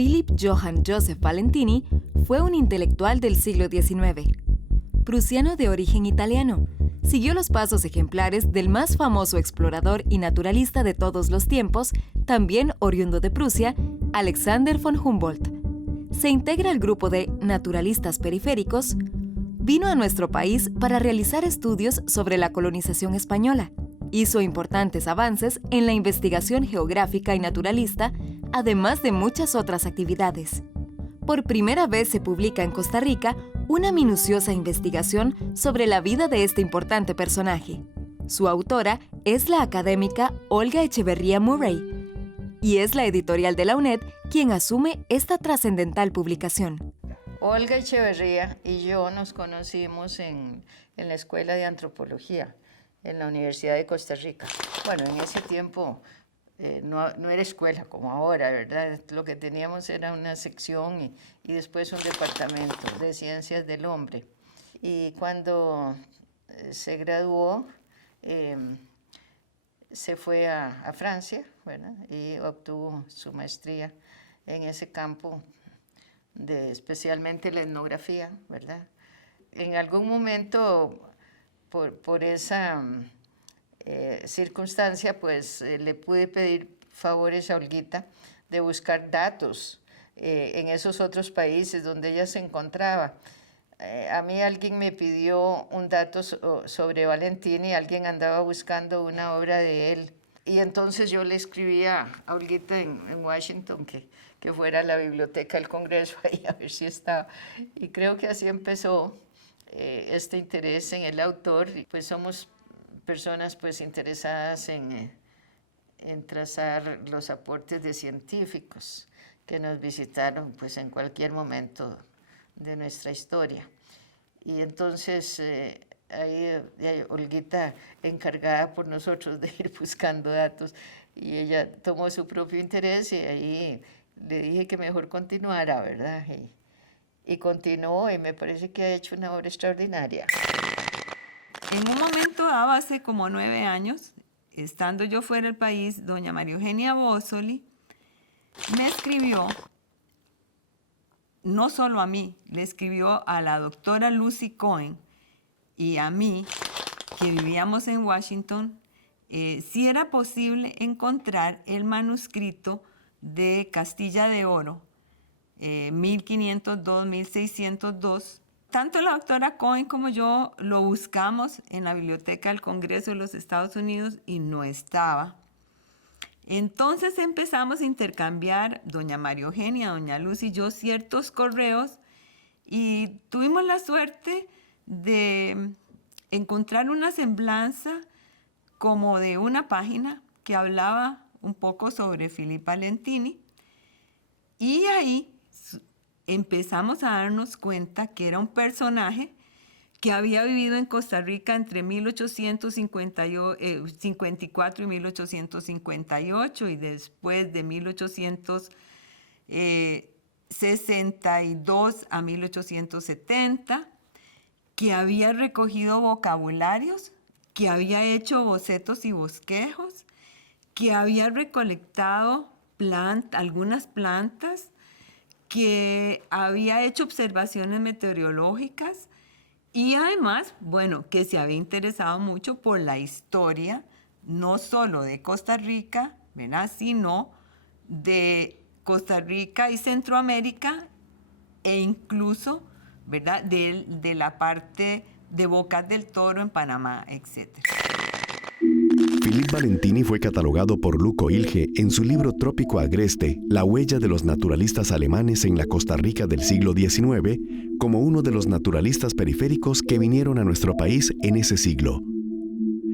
Philipp Johann Joseph Valentini fue un intelectual del siglo XIX. Prusiano de origen italiano, siguió los pasos ejemplares del más famoso explorador y naturalista de todos los tiempos, también oriundo de Prusia, Alexander von Humboldt. Se integra al grupo de naturalistas periféricos. Vino a nuestro país para realizar estudios sobre la colonización española. Hizo importantes avances en la investigación geográfica y naturalista, además de muchas otras actividades. Por primera vez se publica en Costa Rica una minuciosa investigación sobre la vida de este importante personaje. Su autora es la académica Olga Echeverría Murray, y es la editorial de la UNED quien asume esta trascendental publicación. Olga Echeverría y yo nos conocimos en la Escuela de Antropología, en la Universidad de Costa Rica. Bueno, en ese tiempo no era escuela como ahora, ¿verdad? Lo que teníamos era una sección y después un departamento de Ciencias del Hombre. Y cuando se graduó, se fue a Francia, ¿verdad? Y obtuvo su maestría en ese campo, especialmente la etnografía, ¿verdad? En algún momento, por esa circunstancia, pues le pude pedir favores a Olguita de buscar datos en esos otros países donde ella se encontraba. A mí alguien me pidió un dato sobre Valentini, alguien andaba buscando una obra de él. Y entonces yo le escribí a Olguita en Washington que fuera a la biblioteca del Congreso ahí a ver si estaba. Y creo que así empezó este interés en el autor. Y pues somos personas pues interesadas en trazar los aportes de científicos que nos visitaron pues en cualquier momento de nuestra historia. Y entonces ahí Olguita, encargada por nosotros de ir buscando datos, y ella tomó su propio interés y ahí le dije que mejor continuara, ¿verdad? Y continuó y me parece que ha hecho una obra extraordinaria. En un momento dado, hace como 9 años, estando yo fuera del país, doña María Eugenia Bossoli me escribió, no solo a mí, le escribió a la doctora Lucy Cohen y a mí, que vivíamos en Washington, si era posible encontrar el manuscrito de Castilla de Oro, 1502-1602. Tanto la doctora Cohen como yo lo buscamos en la Biblioteca del Congreso de los Estados Unidos y no estaba. Entonces empezamos a intercambiar, doña María Eugenia, doña Luz y yo, ciertos correos y tuvimos la suerte de encontrar una semblanza como de una página que hablaba un poco sobre Philipp Valentini y ahí empezamos a darnos cuenta que era un personaje que había vivido en Costa Rica entre 1854 y 1858 y después de 1862 a 1870, que había recogido vocabularios, que había hecho bocetos y bosquejos, que había recolectado algunas plantas, que había hecho observaciones meteorológicas y además, bueno, que se había interesado mucho por la historia, no solo de Costa Rica, ¿verdad?, sino de Costa Rica y Centroamérica e incluso, ¿verdad?, de la parte de Bocas del Toro en Panamá, etc. Philipp Valentini fue catalogado por Luco Ilge en su libro Trópico Agreste, la huella de los naturalistas alemanes en la Costa Rica del siglo XIX, como uno de los naturalistas periféricos que vinieron a nuestro país en ese siglo.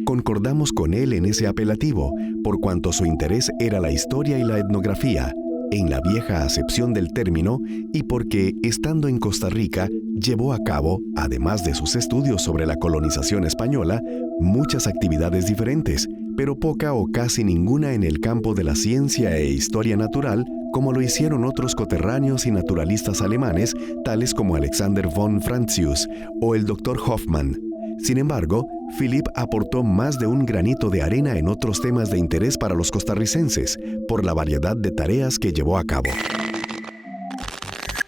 Concordamos con él en ese apelativo, por cuanto su interés era la historia y la etnografía, en la vieja acepción del término, y porque, estando en Costa Rica, llevó a cabo, además de sus estudios sobre la colonización española, muchas actividades diferentes, pero poca o casi ninguna en el campo de la ciencia e historia natural, como lo hicieron otros coterráneos y naturalistas alemanes, tales como Alexander von Francius o el Dr. Hoffmann. Sin embargo, Philipp aportó más de un granito de arena en otros temas de interés para los costarricenses, por la variedad de tareas que llevó a cabo.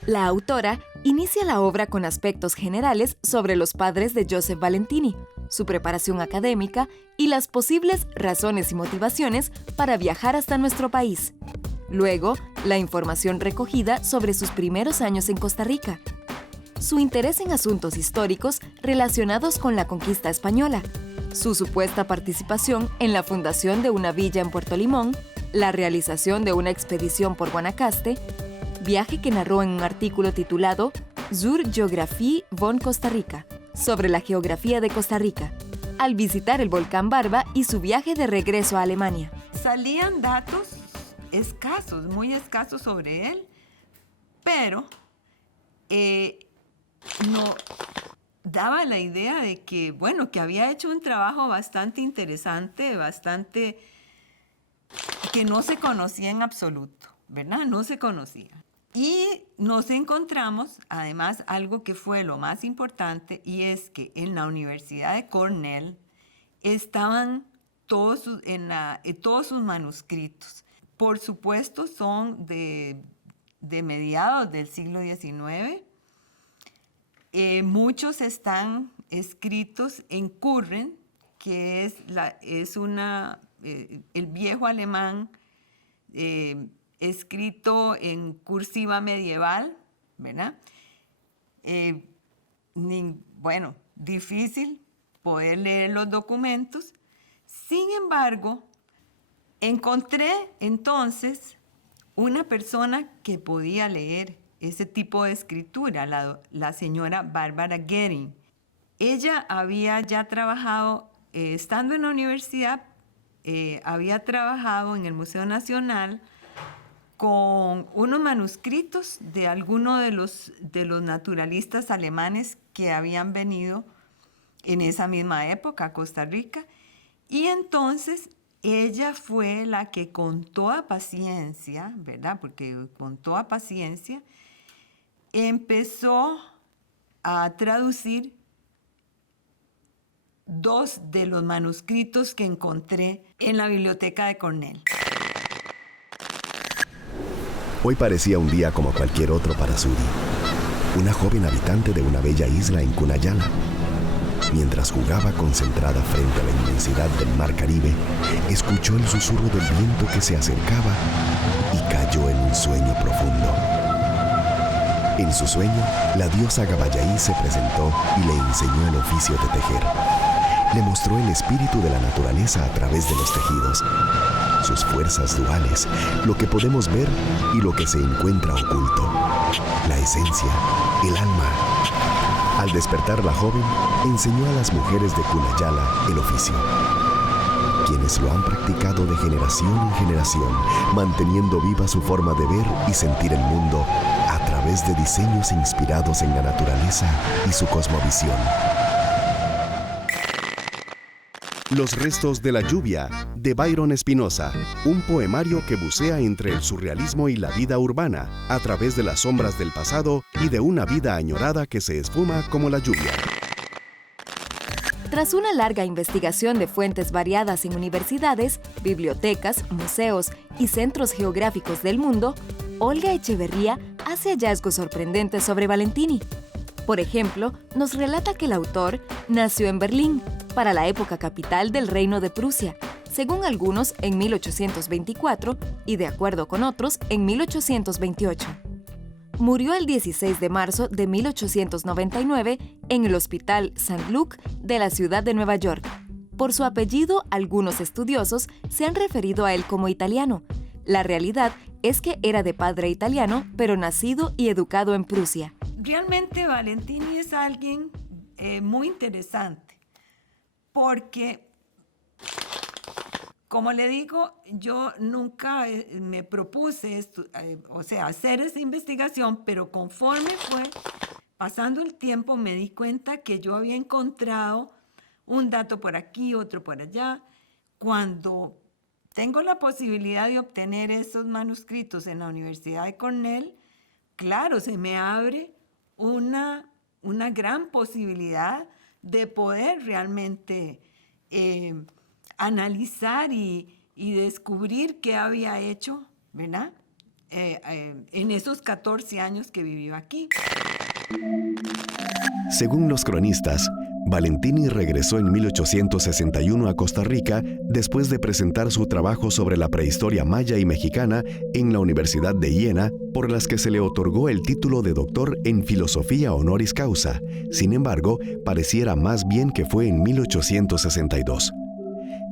La autora inicia la obra con aspectos generales sobre los padres de Joseph Valentini, su preparación académica y las posibles razones y motivaciones para viajar hasta nuestro país. Luego, la información recogida sobre sus primeros años en Costa Rica. Su interés en asuntos históricos relacionados con la conquista española. Su supuesta participación en la fundación de una villa en Puerto Limón, la realización de una expedición por Guanacaste, viaje que narró en un artículo titulado Zur Geographie von Costa Rica, sobre la geografía de Costa Rica, al visitar el volcán Barba y su viaje de regreso a Alemania. Salían datos escasos, muy escasos sobre él, pero no daba la idea de que, bueno, que había hecho un trabajo bastante interesante, que no se conocía en absoluto, ¿verdad? No se conocía. Y nos encontramos, además, algo que fue lo más importante, y es que en la Universidad de Cornell estaban todos sus manuscritos. Por supuesto, son de mediados del siglo XIX. Muchos están escritos en Curren, que es el viejo alemán escrito en cursiva medieval, ¿verdad? Bueno, difícil poder leer los documentos. Sin embargo, encontré entonces una persona que podía leer ese tipo de escritura, la señora Barbara Goering. Ella había ya trabajado, estando en la universidad, había trabajado en el Museo Nacional con unos manuscritos de algunos de los naturalistas alemanes que habían venido en esa misma época a Costa Rica. Y entonces ella fue la que con toda paciencia, ¿verdad? Porque con toda paciencia empezó a traducir 2 de los manuscritos que encontré en la biblioteca de Cornell. Hoy parecía un día como cualquier otro para Suri, una joven habitante de una bella isla en Cunayala. Mientras jugaba concentrada frente a la inmensidad del mar Caribe, escuchó el susurro del viento que se acercaba y cayó en un sueño profundo. En su sueño, la diosa Gabayayí se presentó y le enseñó el oficio de tejer. Le mostró el espíritu de la naturaleza a través de los tejidos, sus fuerzas duales, lo que podemos ver y lo que se encuentra oculto, la esencia, el alma. Al despertar la joven, enseñó a las mujeres de Cunayala el oficio, quienes lo han practicado de generación en generación, manteniendo viva su forma de ver y sentir el mundo a través de diseños inspirados en la naturaleza y su cosmovisión. Los restos de la lluvia, de Byron Espinosa, un poemario que bucea entre el surrealismo y la vida urbana, a través de las sombras del pasado y de una vida añorada que se esfuma como la lluvia. Tras una larga investigación de fuentes variadas en universidades, bibliotecas, museos y centros geográficos del mundo, Olga Echeverría hace hallazgos sorprendentes sobre Valentini. Por ejemplo, nos relata que el autor nació en Berlín, para la época capital del Reino de Prusia, según algunos en 1824 y de acuerdo con otros en 1828. Murió el 16 de marzo de 1899 en el Hospital St. Luke de la ciudad de Nueva York. Por su apellido, algunos estudiosos se han referido a él como italiano. La realidad es que era de padre italiano, pero nacido y educado en Prusia. Realmente Valentini es alguien muy interesante, porque, como le digo, yo nunca me propuse hacer esa investigación, pero conforme fue pasando el tiempo me di cuenta que yo había encontrado un dato por aquí, otro por allá. Cuando tengo la posibilidad de obtener esos manuscritos en la Universidad de Cornell, claro, se me abre una gran posibilidad de poder realmente analizar y descubrir qué había hecho, ¿verdad? en esos 14 años que vivió aquí. Según los cronistas, Valentini regresó en 1861 a Costa Rica después de presentar su trabajo sobre la prehistoria maya y mexicana en la Universidad de Jena, por las que se le otorgó el título de doctor en filosofía honoris causa. Sin embargo, pareciera más bien que fue en 1862.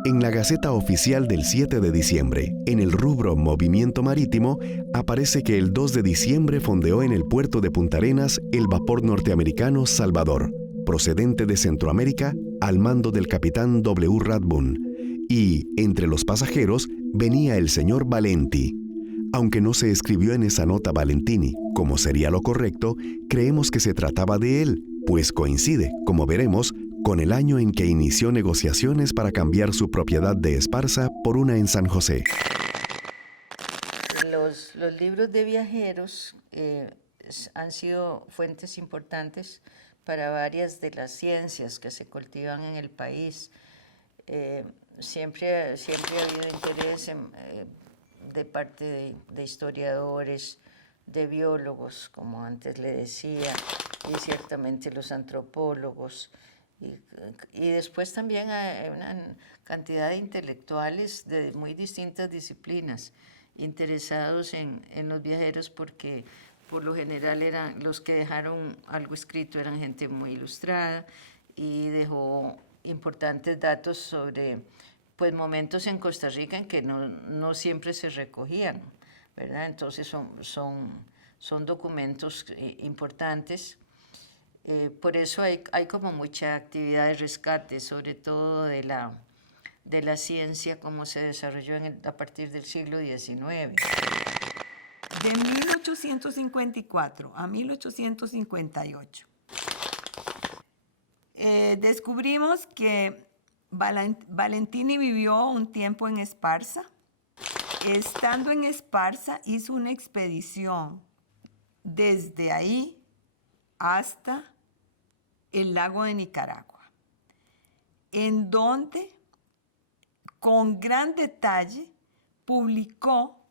En la Gaceta Oficial del 7 de diciembre, en el rubro Movimiento Marítimo, aparece que el 2 de diciembre fondeó en el puerto de Punta Arenas el vapor norteamericano Salvador, procedente de Centroamérica, al mando del capitán W. Rathbun, y, entre los pasajeros, venía el señor Valenti. Aunque no se escribió en esa nota Valentini, como sería lo correcto, creemos que se trataba de él, pues coincide, como veremos, con el año en que inició negociaciones para cambiar su propiedad de Esparza por una en San José. Los libros de viajeros han sido fuentes importantes para varias de las ciencias que se cultivan en el país. Siempre ha habido interés de parte de historiadores, de biólogos, como antes le decía, y ciertamente los antropólogos. Y después también hay una cantidad de intelectuales de muy distintas disciplinas interesados en los viajeros, porque por lo general eran los que dejaron algo escrito, eran gente muy ilustrada y dejó importantes datos sobre pues, momentos en Costa Rica en que no siempre se recogían, ¿verdad? Entonces son documentos importantes. Por eso hay como mucha actividad de rescate, sobre todo de la ciencia como se desarrolló a partir del siglo XIX. De 1854 a 1858, descubrimos que Valentini vivió un tiempo en Esparza. Estando en Esparza, hizo una expedición desde ahí hasta el lago de Nicaragua, en donde con gran detalle publicó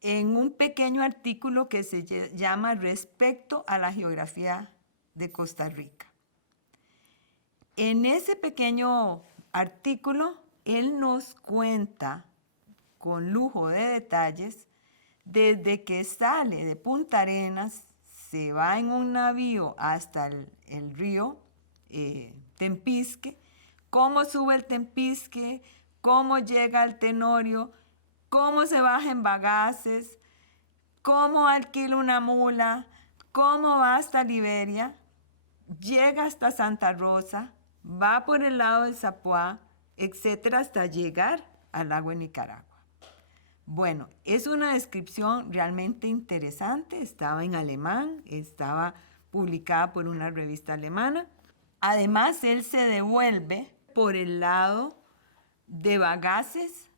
en un pequeño artículo que se llama Respecto a la geografía de Costa Rica. En ese pequeño artículo, él nos cuenta con lujo de detalles desde que sale de Punta Arenas, se va en un navío hasta el río Tempisque, cómo sube el Tempisque, cómo llega al Tenorio, cómo se baja en Bagaces, cómo alquila una mula, cómo va hasta Liberia, llega hasta Santa Rosa, va por el lado de Zapuá, etcétera, hasta llegar al lago de Nicaragua. Bueno, es una descripción realmente interesante, estaba en alemán, estaba publicada por una revista alemana. Además, él se devuelve por el lado de Bagaces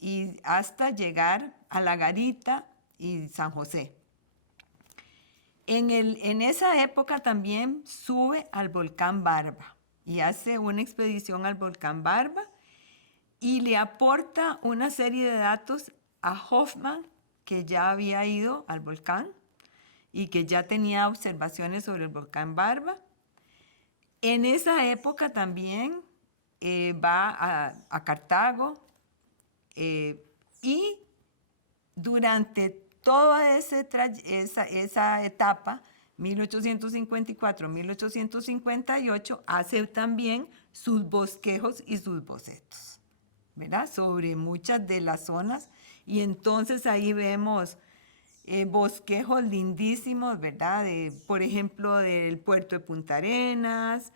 y hasta llegar a La Garita y San José. En esa época también sube al volcán Barba y hace una expedición al volcán Barba y le aporta una serie de datos a Hoffman, que ya había ido al volcán y que ya tenía observaciones sobre el volcán Barba. En esa época también va a Cartago y durante toda esa etapa, 1854-1858, hace también sus bosquejos y sus bocetos, ¿verdad? Sobre muchas de las zonas. Y entonces ahí vemos bosquejos lindísimos, ¿verdad? Por ejemplo, del puerto de Punta Arenas,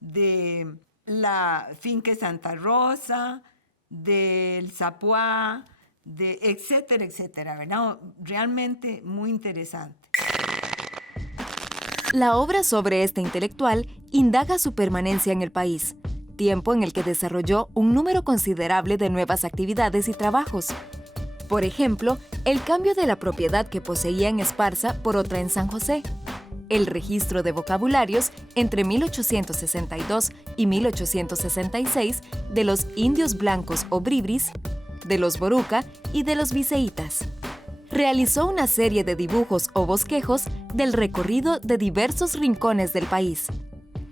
de la finca Santa Rosa, del Zapuá, etcétera, etcétera, ¿verdad? Realmente muy interesante. La obra sobre este intelectual indaga su permanencia en el país, tiempo en el que desarrolló un número considerable de nuevas actividades y trabajos. Por ejemplo, el cambio de la propiedad que poseía en Esparza por otra en San José, el registro de vocabularios entre 1862 y 1866 de los indios blancos o bribris, de los boruca y de los viceitas. realizó una serie de dibujos o bosquejos del recorrido de diversos rincones del país.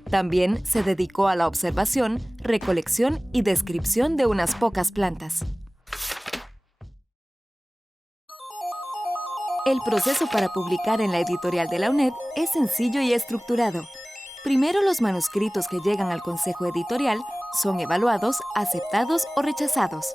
También se dedicó a la observación, recolección y descripción de unas pocas plantas. El proceso para publicar en la editorial de la UNED es sencillo y estructurado. Primero, los manuscritos que llegan al consejo editorial son evaluados, aceptados o rechazados.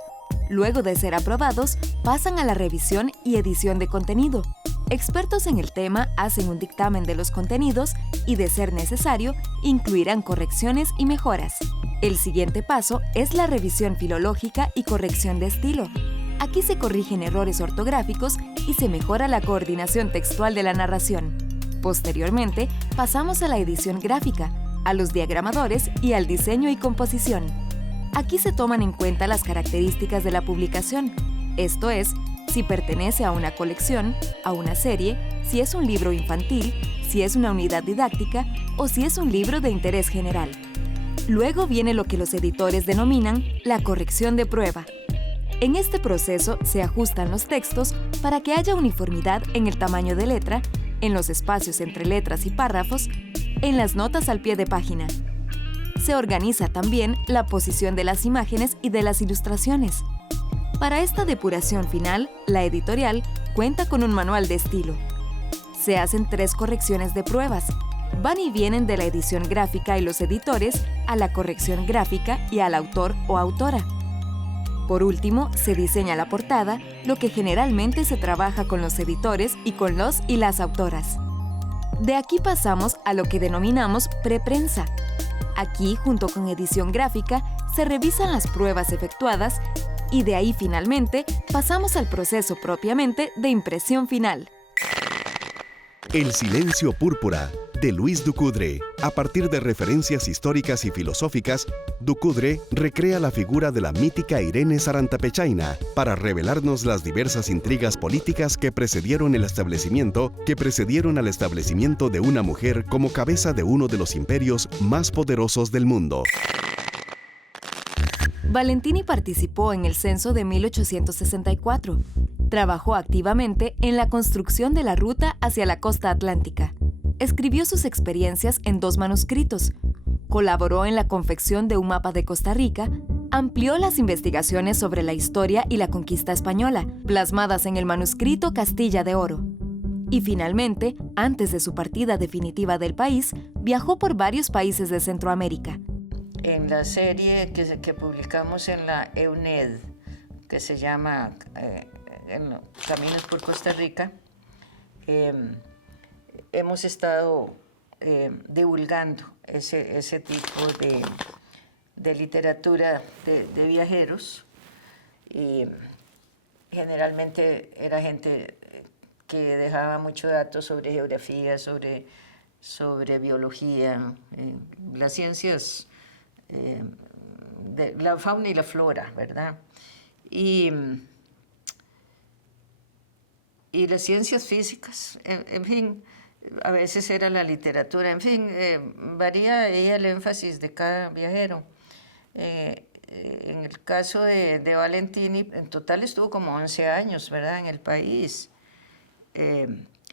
Luego de ser aprobados, pasan a la revisión y edición de contenido. Expertos en el tema hacen un dictamen de los contenidos y, de ser necesario, incluirán correcciones y mejoras. El siguiente paso es la revisión filológica y corrección de estilo. Aquí se corrigen errores ortográficos y se mejora la coordinación textual de la narración. Posteriormente, pasamos a la edición gráfica, a los diagramadores y al diseño y composición. Aquí se toman en cuenta las características de la publicación, esto es, si pertenece a una colección, a una serie, si es un libro infantil, si es una unidad didáctica o si es un libro de interés general. Luego viene lo que los editores denominan la corrección de prueba. En este proceso se ajustan los textos para que haya uniformidad en el tamaño de letra, en los espacios entre letras y párrafos, en las notas al pie de página. Se organiza también la posición de las imágenes y de las ilustraciones. Para esta depuración final, la editorial cuenta con un manual de estilo. Se hacen 3 correcciones de pruebas. Van y vienen de la edición gráfica y los editores a la corrección gráfica y al autor o autora. Por último, se diseña la portada, lo que generalmente se trabaja con los editores y con los y las autoras. De aquí pasamos a lo que denominamos preprensa. Aquí, junto con edición gráfica, se revisan las pruebas efectuadas y de ahí finalmente pasamos al proceso propiamente de impresión final. El silencio púrpura, de Luis Ducoudray. A partir de referencias históricas y filosóficas, Ducoudray recrea la figura de la mítica Irene Sarantapechaina para revelarnos las diversas intrigas políticas que precedieron al establecimiento de una mujer como cabeza de uno de los imperios más poderosos del mundo. Valentini participó en el censo de 1864. Trabajó activamente en la construcción de la ruta hacia la costa atlántica. Escribió sus experiencias en 2 manuscritos. Colaboró en la confección de un mapa de Costa Rica. Amplió las investigaciones sobre la historia y la conquista española, plasmadas en el manuscrito Castilla de Oro. Y finalmente, antes de su partida definitiva del país, viajó por varios países de Centroamérica. En la serie que publicamos en la EUNED, que se llama Caminos por Costa Rica, hemos estado divulgando ese tipo de literatura de viajeros, y generalmente era gente que dejaba mucho datos sobre geografía, sobre biología, las ciencias, de la fauna y la flora, ¿verdad? Y las ciencias físicas, en fin, a veces era la literatura, en fin, varía ahí el énfasis de cada viajero. En el caso de Valentini, en total estuvo como 11 años, ¿verdad?, en el país.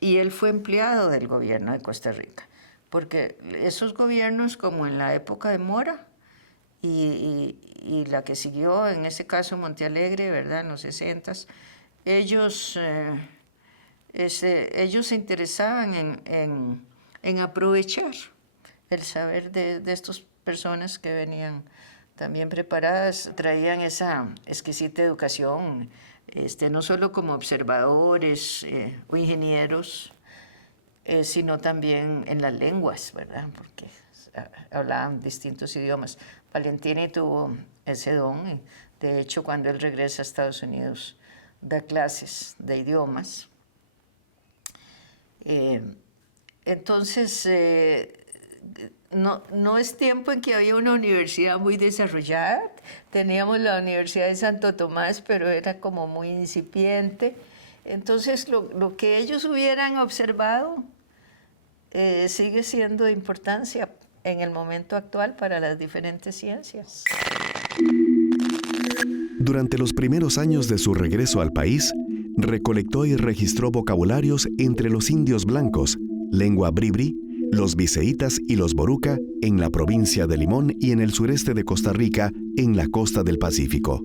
Y él fue empleado del gobierno de Costa Rica, porque esos gobiernos, como en la época de Mora y la que siguió, en ese caso Montealegre, ¿verdad?, en los 60s, ellos se interesaban en aprovechar el saber de estas personas que venían también preparadas, traían esa exquisita educación, no solo como observadores o ingenieros, sino también en las lenguas, ¿verdad?, porque hablaban distintos idiomas. Valentini tuvo ese don, de hecho, cuando él regresa a Estados Unidos, da clases de idiomas. Entonces, no es tiempo en que había una universidad muy desarrollada. Teníamos la Universidad de Santo Tomás, pero era como muy incipiente. Entonces, lo que ellos hubieran observado sigue siendo de importancia en el momento actual para las diferentes ciencias. Durante los primeros años de su regreso al país, recolectó y registró vocabularios entre los indios blancos, lengua bribri, los viseítas y los boruca en la provincia de Limón y en el sureste de Costa Rica, en la costa del Pacífico.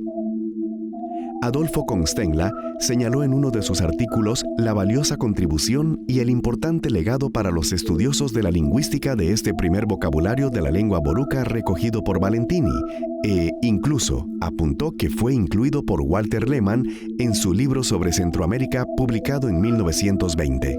Adolfo Constenla señaló en uno de sus artículos la valiosa contribución y el importante legado para los estudiosos de la lingüística de este primer vocabulario de la lengua boruca recogido por Valentini, e incluso apuntó que fue incluido por Walter Lehmann en su libro sobre Centroamérica publicado en 1920.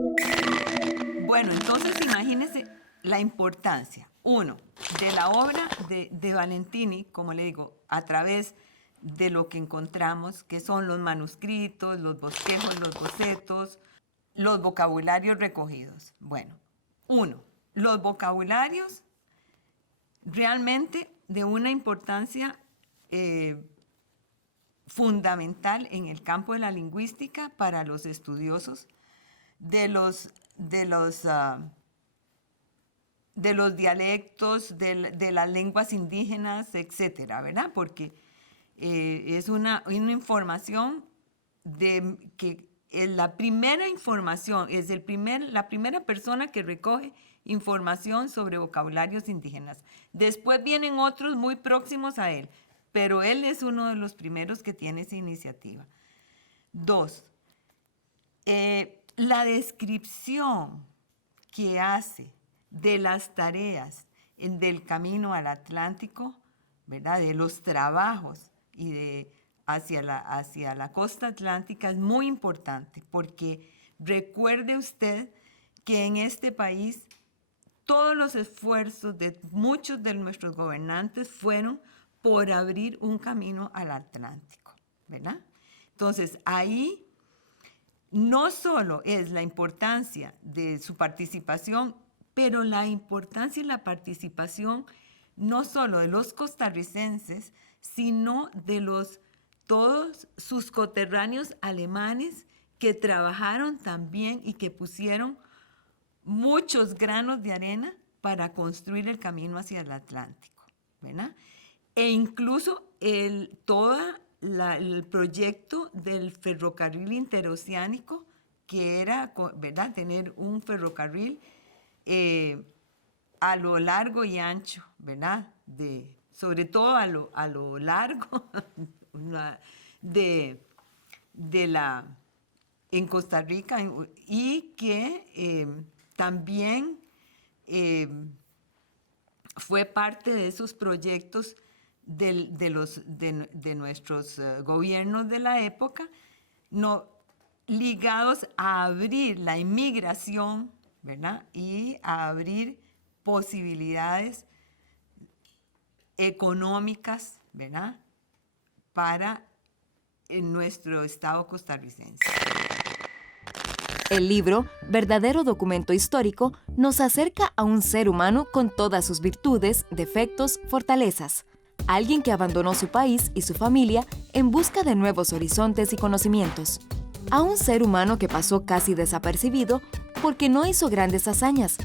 Bueno, entonces imagínense la importancia, uno, de la obra de Valentini, como le digo, a través de lo que encontramos, que son los manuscritos, los bosquejos, los bocetos, los vocabularios recogidos. Bueno, uno, los vocabularios realmente de una importancia fundamental en el campo de la lingüística para los estudiosos de los dialectos, de las lenguas indígenas, etcétera, ¿verdad? Porque es una información que es la primera información, es la primera persona que recoge información sobre vocabularios indígenas. Después vienen otros muy próximos a él, pero él es uno de los primeros que tiene esa iniciativa. 2. La descripción que hace de las tareas del camino al Atlántico, ¿verdad? De los trabajos y hacia la costa atlántica es muy importante, porque recuerde usted que en este país todos los esfuerzos de muchos de nuestros gobernantes fueron por abrir un camino al Atlántico, ¿verdad? Entonces, ahí no solo es la importancia de su participación, pero la importancia y la participación no solo de los costarricenses, sino de todos sus coterráneos alemanes que trabajaron también y que pusieron muchos granos de arena para construir el camino hacia el Atlántico, ¿verdad? E incluso todo el proyecto del ferrocarril interoceánico, que era, ¿verdad?, tener un ferrocarril a lo largo y ancho, ¿verdad?, sobre todo a lo largo en Costa Rica, y que también fue parte de esos proyectos de nuestros gobiernos de la época, ligados a abrir la inmigración, ¿verdad?, y a abrir posibilidades económicas, ¿verdad?, para nuestro estado costarricense. El libro, verdadero documento histórico, nos acerca a un ser humano con todas sus virtudes, defectos, fortalezas. Alguien que abandonó su país y su familia en busca de nuevos horizontes y conocimientos. A un ser humano que pasó casi desapercibido porque no hizo grandes hazañas,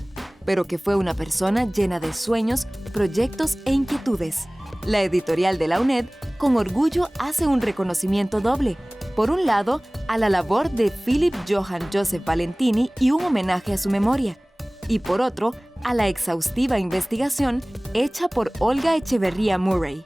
pero que fue una persona llena de sueños, proyectos e inquietudes. La editorial de la UNED, con orgullo, hace un reconocimiento doble. Por un lado, a la labor de Philip Johann Joseph Valentini y un homenaje a su memoria. Y por otro, a la exhaustiva investigación hecha por Olga Echeverría Murray.